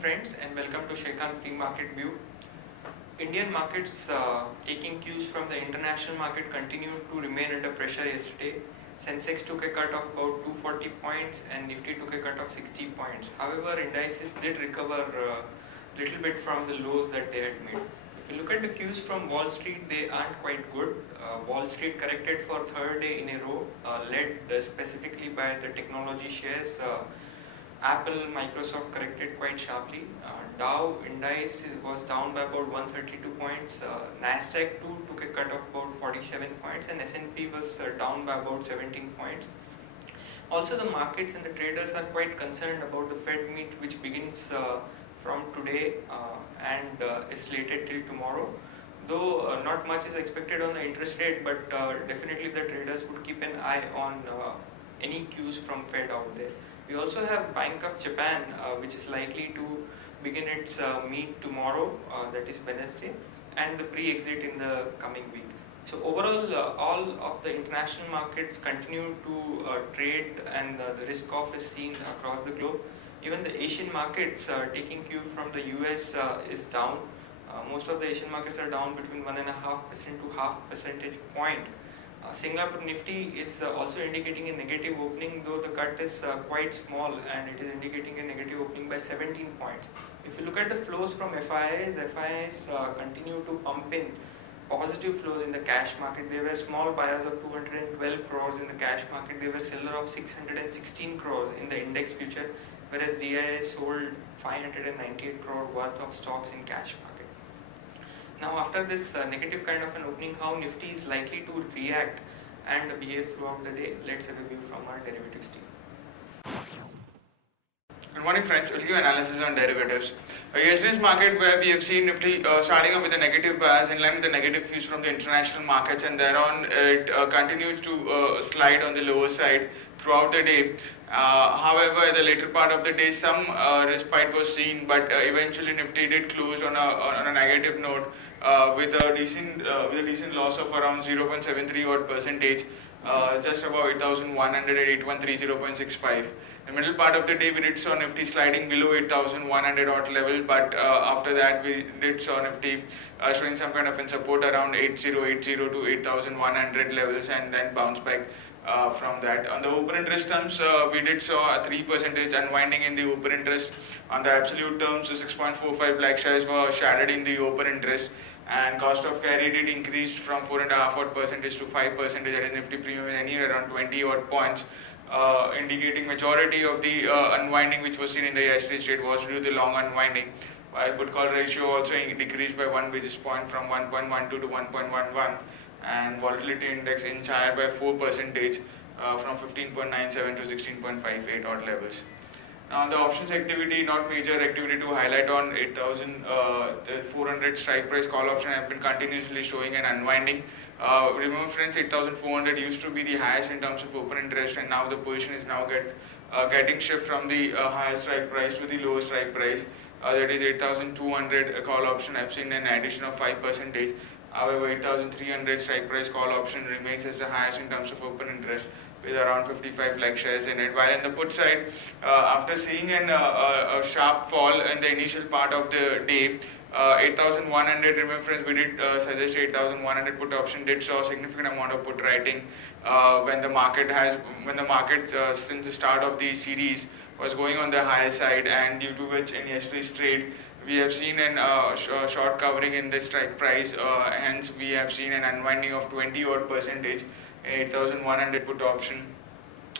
friends, and welcome to Sharekhan pre-market view. Indian markets taking cues from the international market continued to remain under pressure yesterday. Sensex took a cut of about 240 points and Nifty took a cut of 60 points. However, indices did recover a little bit from the lows that they had made. If you look at the cues from Wall Street, they aren't quite good. Wall Street corrected for third day in a row, led specifically by the technology shares. Apple, Microsoft corrected quite sharply. Dow index was down by about 132 points. Nasdaq too took a cut of about 47 points, and S&P was down by about 17 points. Also, the markets and the traders are quite concerned about the Fed meet, which begins from today and is slated till tomorrow. Though not much is expected on the interest rate, but definitely the traders would keep an eye on any cues from Fed out there. We also have Bank of Japan, which is likely to begin its meet tomorrow, that is Wednesday, and the pre-exit in the coming week. So overall, all of the international markets continue to trade, and the risk-off is seen across the globe. Even the Asian markets, taking cue from the US, is down. Most of the Asian markets are down between 1.5% to half percentage point. Singapore Nifty is also indicating a negative opening, though the cut is quite small and it is indicating a negative opening by 17 points. If you look at the flows from FIIs continue to pump in positive flows in the cash market. They were small buyers of 212 crores in the cash market. They were seller of 616 crores in the index future, whereas DIA sold 598 crore worth of stocks in cash market. Now, after this negative kind of an opening, how Nifty is likely to react and behave throughout the day? Let's have a view from our derivatives team. Good morning, friends. We'll give analysis on derivatives. Yesterday's market, where we have seen Nifty starting off with a negative bias in line with the negative cues from the international markets, and thereon it continues to slide on the lower side throughout the day. However, at the later part of the day, some respite was seen, but eventually Nifty did close on a negative note with a decent loss of around 0.73 odd percentage, just about 8,100 at 8130.65. The middle part of the day, we did saw Nifty sliding below 8,100 odd level, but after that we did saw Nifty showing some kind of support around 8080 to 8,100 levels, and then bounce back from that. On the open interest terms, we did saw a 3% unwinding in the open interest. On the absolute terms, 6.45 lakh shares were shadowed in the open interest, and cost of carry did increase from 4.5% to 5%. That is, Nifty premium is anywhere around 20 odd points, indicating majority of the unwinding which was seen in the yesterday's trade was due to the long unwinding. While put call ratio also decreased by 1 basis point from 1.12 to 1.11, and volatility index inched higher by 4% from 15.97 to 16.58 odd levels. Now, on the options activity, not major activity to highlight on. 8,400 strike price call option have been continuously showing an unwinding. Remember, friends, 8,400 used to be the highest in terms of open interest, and now the position is now getting shift from the higher strike price to the lower strike price. That is 8,200 call option. I've seen an addition of 5%. However, 8,300 strike price call option remains as the highest in terms of open interest, with around 55 lakh shares in it. While in the put side, after seeing a sharp fall in the initial part of the day, 8,100, remember friends, we did suggest 8,100 put option did saw a significant amount of put writing when the market since the start of the series was going on the higher side, and due to which in yesterday's trade we have seen an short covering in the strike price. Hence we have seen an unwinding of 20 odd percentage in 8,100 put option,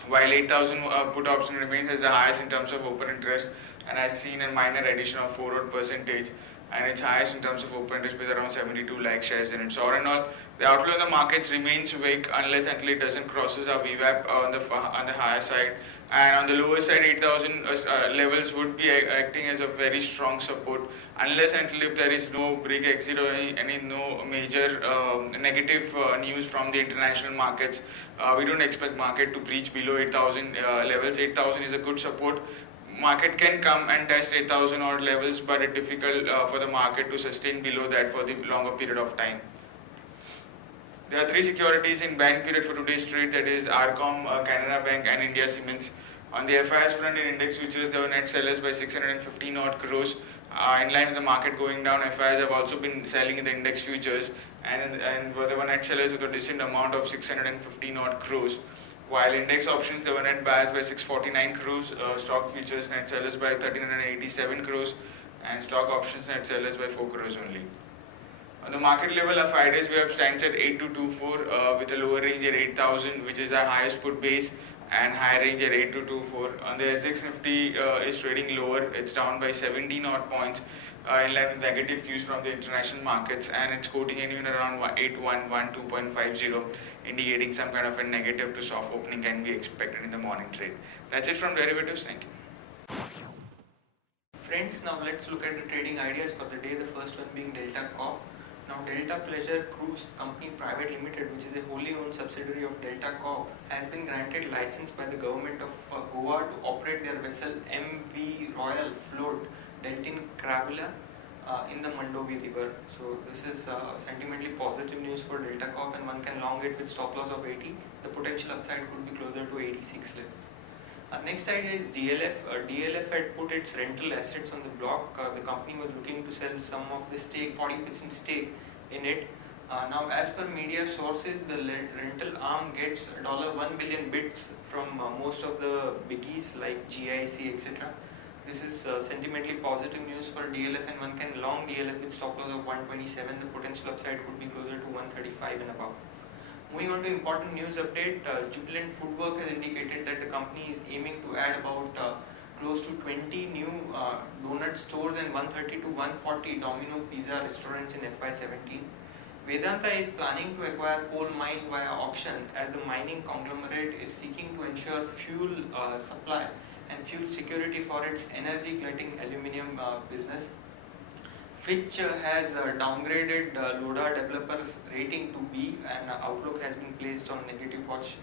while 8,000 put option remains as the highest in terms of open interest and has seen a minor addition of 4 odd percentage, and its highest in terms of open interest with around 72 lakh shares in it. So all in all, the outlook on the markets remains weak unless until it doesn't crosses our VWAP on the higher side, and on the lower side 8,000 levels would be acting as a very strong support unless until if there is no big exit or any no major negative news from the international markets. We don't expect market to breach below 8,000 levels. 8,000 is a good support. Market can come and test 8,000 odd levels, but it's difficult for the market to sustain below that for the longer period of time. There are three securities in bank period for today's trade, that is Arcom, Canara Bank and India Cements. On the FIS front, in index futures, there were net sellers by 615 odd crores. In line with the market going down, FIs have also been selling in the index futures, and there were net sellers with a decent amount of 615 odd crores. While index options, there were net buyers by 649 crores, stock futures net sellers by 1387 crores, and stock options net sellers by 4 crores only. On the market level, our 5 days we have stands at 8224 with a lower range at 8000, which is our highest put base, and high range at 8224. On the SX Nifty is trading lower, it's down by 17 odd points in line with negative cues from the international markets, and it's quoting anywhere around 8112.50, indicating some kind of a negative to soft opening can be expected in the morning trade. That's it from derivatives. Thank you. Friends, now let's look at the trading ideas for the day. The first one being Delta Corp. Now, Delta Pleasure Cruise Company Private Limited, which is a wholly owned subsidiary of Delta Corp, has been granted license by the government of Goa to operate their vessel MV Royal Float Deltin Cravula in the Mandovi River. So this is sentimentally positive news for Delta Corp, and one can long it with stop loss of 80. The potential upside could be closer to 86 levels. Next idea is DLF. DLF had put its rental assets on the block. The company was looking to sell some of the stake, 40% stake in it. Now, as per media sources, the rental arm gets $1 billion bids from most of the biggies like GIC, etc. This is sentimentally positive news for DLF, and one can long DLF with stop loss of 127. The potential upside could be closer to 135 and above. Moving on to important news update, Jubilant Foodwork has indicated that the company is aiming to add about close to 20 new donut stores and 130 to 140 Domino Pizza restaurants in FY17. Vedanta is planning to acquire coal mines via auction, as the mining conglomerate is seeking to ensure fuel supply and fuel security for its energy-gutting aluminium business. Fitch has downgraded Lodha developers rating to B, and outlook has been placed on negative watch.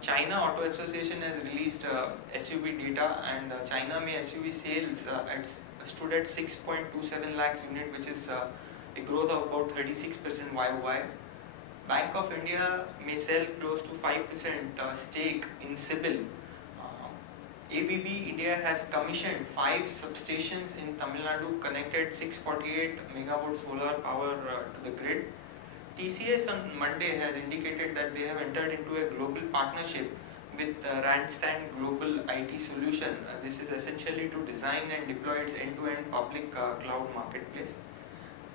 China Auto Association has released SUV data, and China May SUV sales stood at 6.27 lakhs unit, which is a growth of about 36% YOY. Bank of India may sell close to 5% stake in Sibyl. ABB India has commissioned 5 substations in Tamil Nadu, connected 648 megawatt solar power to the grid. TCS on Monday has indicated that they have entered into a global partnership with Randstad Global IT Solution. This is essentially to design and deploy its end-to-end public cloud marketplace.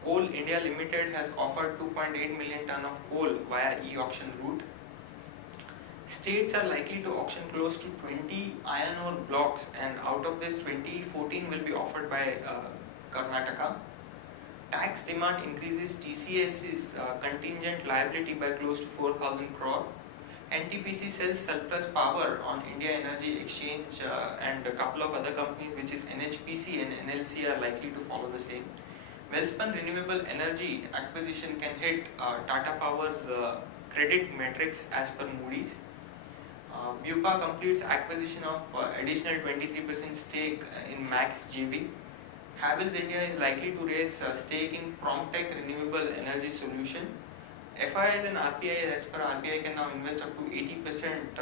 Coal India Limited has offered 2.8 million ton of coal via e-auction route. States are likely to auction close to 20 iron ore blocks, and out of this 14 will be offered by Karnataka. Tax demand increases TCS's contingent liability by close to 4,000 crore. NTPC sells surplus power on India Energy Exchange, and a couple of other companies, which is NHPC and NLC, are likely to follow the same. Welspun Renewable Energy acquisition can hit Tata Power's credit metrics as per Moody's. Bupa completes acquisition of additional 23% stake in Max JV. Havells India is likely to raise stake in Promtech Renewable Energy Solution. FIIs and RPI, as per RBI, can now invest up to 80%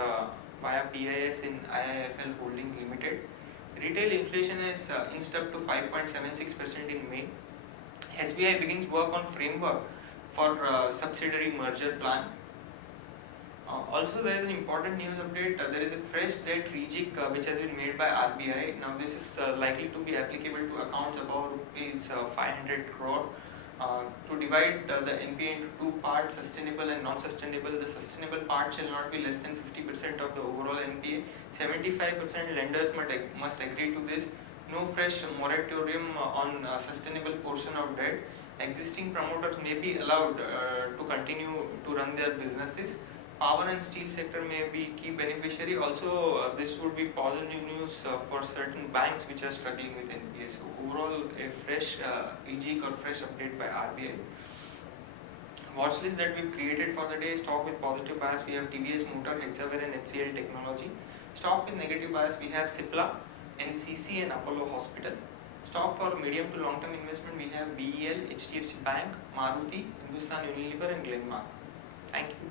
via PIS in IIFL Holding Limited. Retail inflation has inched up to 5.76% in May. SBI begins work on framework for subsidiary merger plan. Also, there is an important news update. There is a fresh debt rejig which has been made by RBI. Now, this is likely to be applicable to accounts above rupees 500 crore. To divide the NPA into 2 parts, sustainable and non-sustainable. The sustainable part shall not be less than 50% of the overall NPA. 75% lenders must agree to this. No fresh moratorium on sustainable portion of debt. Existing promoters may be allowed to continue to run their businesses. Power and steel sector may be key beneficiary. Also, this would be positive news for certain banks which are struggling with NPA. So overall, a fresh rejig or fresh update by RBI. Watch list that we've created for the day: stock with positive bias, we have TVS Motor, Hexaware and HCL Technology. Stock with negative bias, we have Cipla, NCC and Apollo Hospital. Stock for medium to long term investment, we have BEL, HDFC Bank, Maruti, Hindustan Unilever and Glenmark. Thank you.